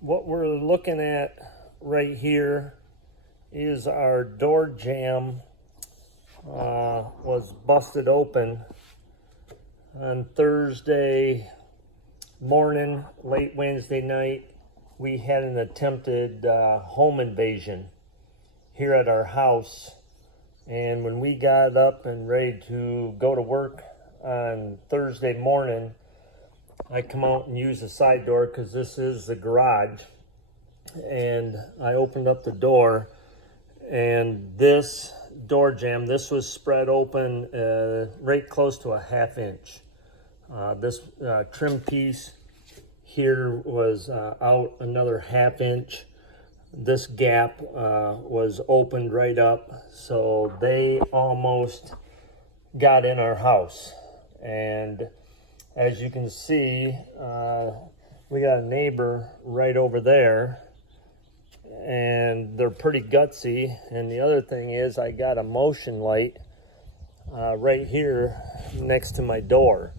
What we're looking at right here is our door jamb was busted open on Thursday morning, late Wednesday night. We had an attempted home invasion here at our house, and when we got up and ready to go to work on Thursday morning, I come out and use the side door because this is the garage, and I opened up the door, and this door jamb, this was spread open right close to a ½ inch. This trim piece here was out another ½ inch. This gap was opened right up, so they almost got in our house. And as you can see, we got a neighbor right over there, and they're pretty gutsy. And the other thing is, I got a motion light right here next to my door.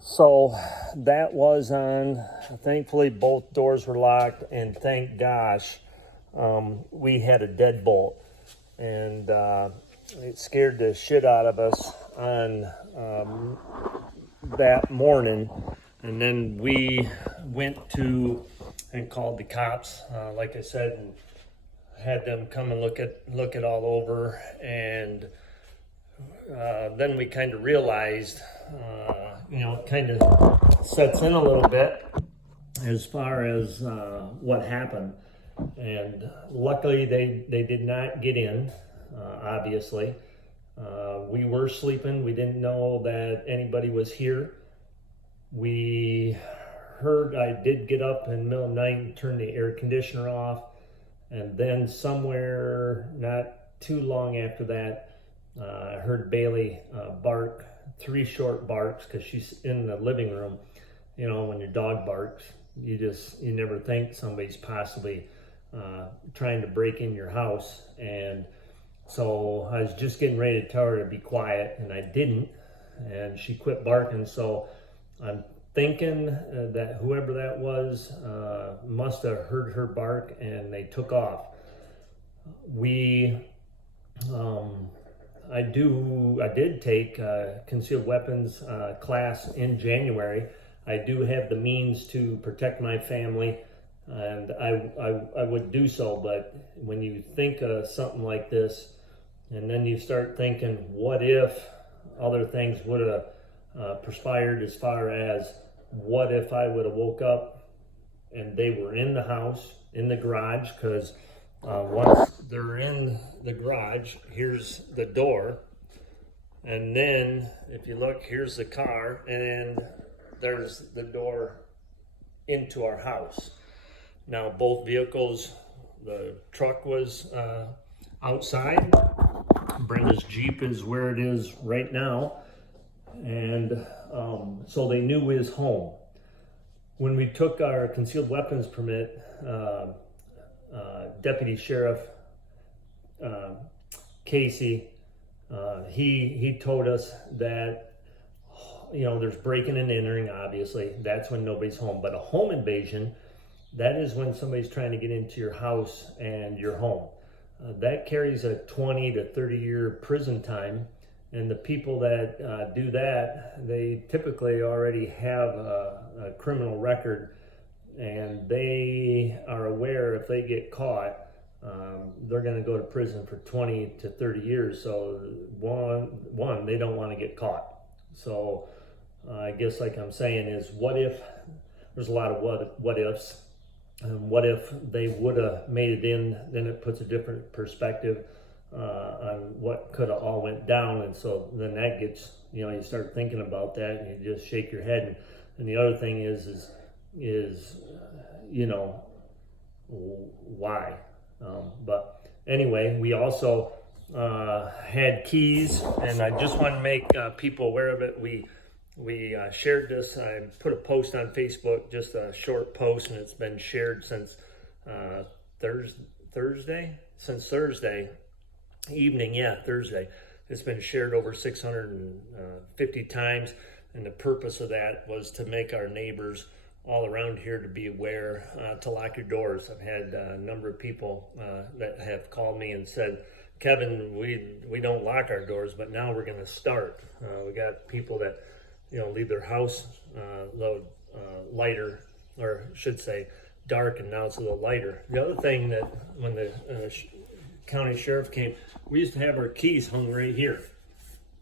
So that was on. Thankfully, both doors were locked, and thank gosh, we had a deadbolt, and it scared the shit out of us on that morning. And then we went to and called the cops, like I said, and had them come and look it all over. And then we kind of realized, it kind of sets in a little bit as far as what happened. And luckily they did not get in, obviously. We were sleeping. We didn't know that anybody was here. We heard, I did get up in the middle of the night and turn the air conditioner off. And then somewhere not too long after that, I heard Bailey bark, 3 short barks, because she's in the living room. You know, when your dog barks, you never think somebody's possibly trying to break in your house. And so I was just getting ready to tell her to be quiet, and I didn't, and she quit barking. So I'm thinking that whoever that was must have heard her bark, and they took off. I did take concealed weapons class in January. I do have the means to protect my family, and I would do so. But when you think of something like this, and then you start thinking, what if other things would have perspired, as far as what if I would have woke up and they were in the house, in the garage? Because once they're in the garage, here's the door, and then if you look, here's the car, and there's the door into our house. Now both vehicles, the truck was outside. Brenda's Jeep is where it is right now, and so they knew his home. When we took our concealed weapons permit, Deputy Sheriff Casey, he told us that, there's breaking and entering, obviously. That's when nobody's home. But a home invasion, that is when somebody's trying to get into your house and your home. That carries a 20 to 30 year prison time. And the people that do that, they typically already have a criminal record, and they are aware if they get caught, they're going to go to prison for 20 to 30 years. So one, they don't want to get caught. So I guess, like I'm saying, is what if, there's a lot of what ifs. And what if they would have made it in? Then it puts a different perspective on what could have all went down. And so then that gets, you start thinking about that, and you just shake your head. And the other thing is why? But anyway, we also had keys, and I just want to make people aware of it. We shared this. I put a post on Facebook, just a short post, and it's been shared since Thursday evening. Yeah, Thursday. It's been shared over 650 times, and the purpose of that was to make our neighbors all around here to be aware, to lock your doors. I've had a number of people that have called me and said, Kevin, we don't lock our doors, but now we're going to start. We got people that, leave their house lighter, or should say dark, and now it's a little lighter. The other thing, that when the county sheriff came, we used to have our keys hung right here.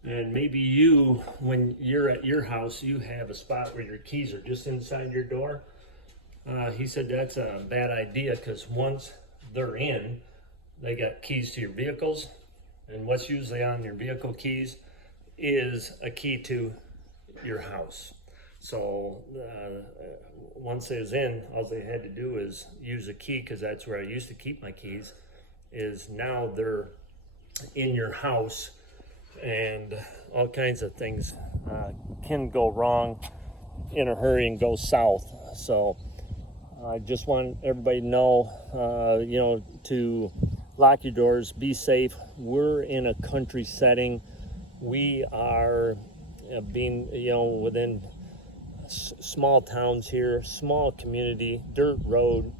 And maybe you, when you're at your house, you have a spot where your keys are just inside your door. He said that's a bad idea, because once they're in, they got keys to your vehicles. And what's usually on your vehicle keys is a key to your house. So once they was in, all they had to do is use a key, because that's where I used to keep my keys. Is now they're in your house, and all kinds of things can go wrong in a hurry and go south. So I just want everybody to know, to lock your doors, be safe. We're in a country setting. We are being, within small towns here, small community, dirt road.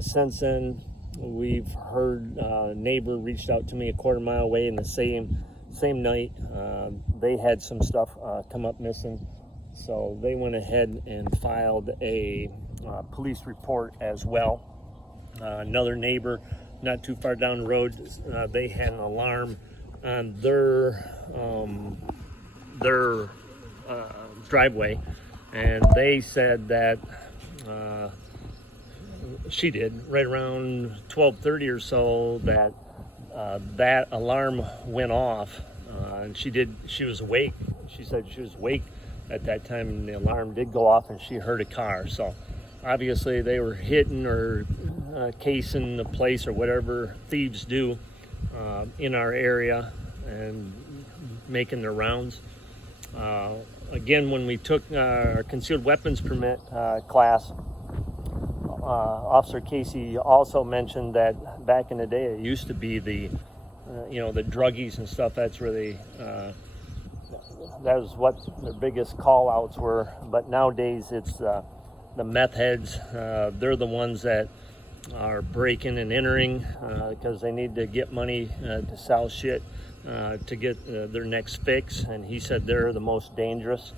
Since then, we've heard a neighbor reached out to me a quarter-mile away in the same night. They had some stuff come up missing, so they went ahead and filed a police report as well. Another neighbor not too far down the road, they had an alarm on their driveway, and they said that she did right around 12:30 or so, that that alarm went off, and she was awake. She said she was awake at that time, and the alarm did go off, and she heard a car. So obviously they were hitting or casing the place, or whatever thieves do in our area, and making their rounds. Again, when we took our concealed weapons permit class, Officer Casey also mentioned that back in the day, it used to be the druggies and stuff. That's where that was what their biggest call outs were. But nowadays, it's the meth heads. They're the ones that are breaking and entering because they need to get money to sell shit to get their next fix. And he said they're the most dangerous,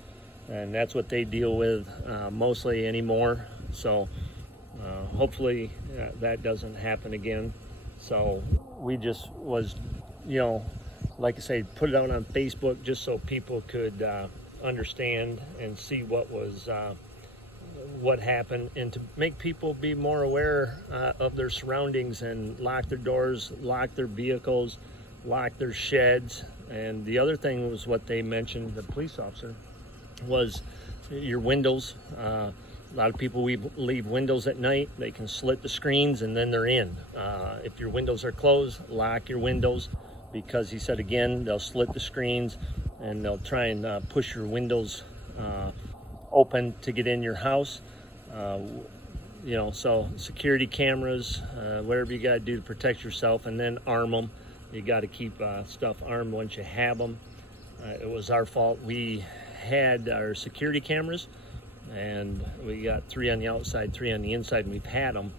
and that's what they deal with mostly anymore. So hopefully that doesn't happen again. So we just was, like I say, put it out on Facebook just so people could understand and see what happened, and to make people be more aware of their surroundings, and lock their doors, lock their vehicles, lock their sheds. And the other thing was what they mentioned, the police officer, was your windows. A lot of people leave windows at night. They can slit the screens and then they're in. If your windows are closed, lock your windows, because he said, again, they'll slit the screens and they'll try and push your windows open to get in your house. So security cameras, whatever you got to do to protect yourself, and then arm them. You got to keep stuff armed once you have them. It was our fault. We had our security cameras, and we got 3 on the outside, 3 on the inside, and we've had them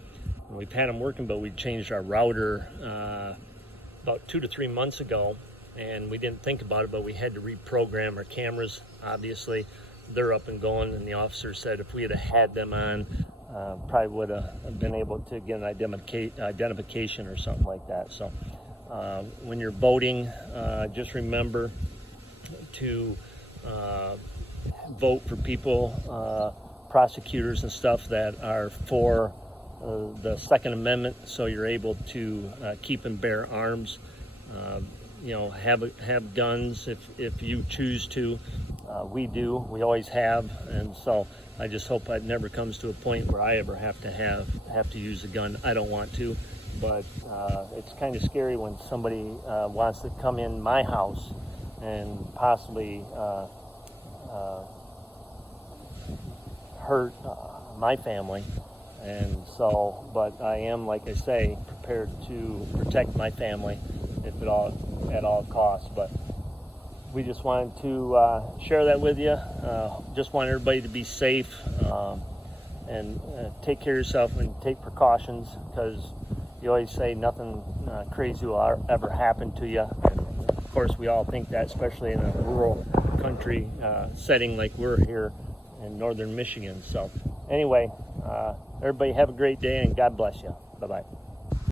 working, but we changed our router about 2 to 3 months ago, and we didn't think about it, but we had to reprogram our cameras. Obviously, they're up and going, and the officer said if we had them on, probably would have been able to get an identification or something like that. So when you're voting, just remember to vote for people, prosecutors and stuff that are for the Second Amendment, so you're able to keep and bear arms. Have guns if you choose to. We do. We always have, and so I just hope it never comes to a point where I ever have to use a gun. I don't want to, but it's kind of scary when somebody wants to come in my house and possibly hurt my family. And so, but I am, like I say, prepared to protect my family at all costs. But we just wanted to share that with you. Just want everybody to be safe. and take care of yourself and take precautions, because you always say nothing crazy will ever happen to you. And of course, we all think that, especially in a rural country setting like we're here in northern Michigan. So anyway, everybody have a great day, and God bless you. Bye-bye.